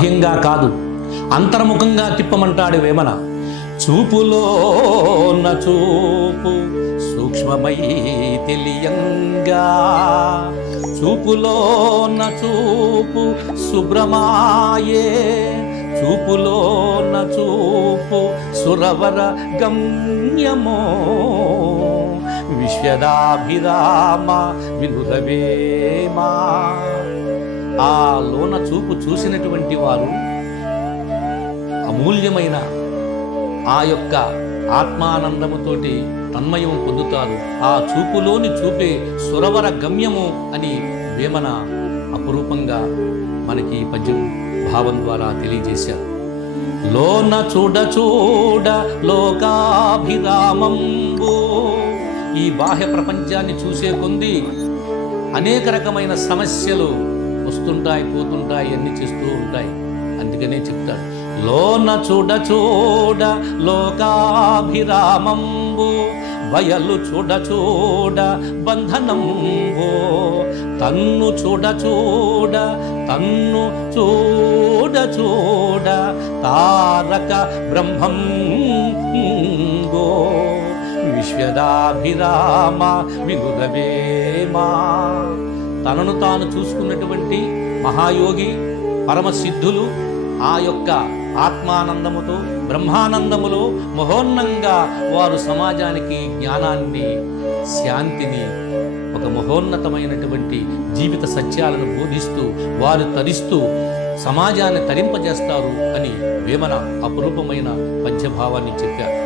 బాహ్యంగా కాదు, అంతర్ముఖంగా తిప్పమంటాడు వేమన. చూపులోన చూపు సూక్ష్మమై తెలియంగా, చూపులోన చూపు శుభ్రమాయే, చూపులోన చూపు సురవర గమ్యమో, విశ్వదాభిరామ వినురవేమా. ఆ లోన చూపు చూసినటువంటి వారు అమూల్యమైన ఆ యొక్క ఆత్మానందముతోటి తన్మయం పొందుతారు. ఆ చూపులోని చూపే సురవర గమ్యము అని వేమన అపురూపంగా మనకి ఈ పద్యం భావం ద్వారా తెలియజేశారు. లోన చూడ చూడ లోకాభిరామంబు. ఈ బాహ్య ప్రపంచాన్ని చూసే కొంది అనేక రకమైన సమస్యలు వస్తుంటాయి, పోతుంటాయి, అన్ని చేస్తూ ఉంటాయి. అందుకనే చెప్తాడు, లోన చూడ చూడ లోకాభిరామంబు, వయలు చూడ చూడ బంధనంబు, తన్ను చూడ చూడ తన్ను చూడ చూడ తారక బ్రహ్మంగో, విశ్వదాభిరామ వినురవేమా. తనను తాను చూసుకున్నటువంటి మహాయోగి పరమసిద్ధులు ఆ యొక్క ఆత్మానందముతో బ్రహ్మానందములో మహోన్నతంగా వారు సమాజానికి జ్ఞానాన్ని, శాంతిని, ఒక మహోన్నతమైనటువంటి జీవిత సత్యాలను బోధిస్తూ వారు తరిస్తూ సమాజాన్ని తరింపజేస్తారు అని వేమన అపురూపమైన పద్యభావాన్ని చెప్పారు.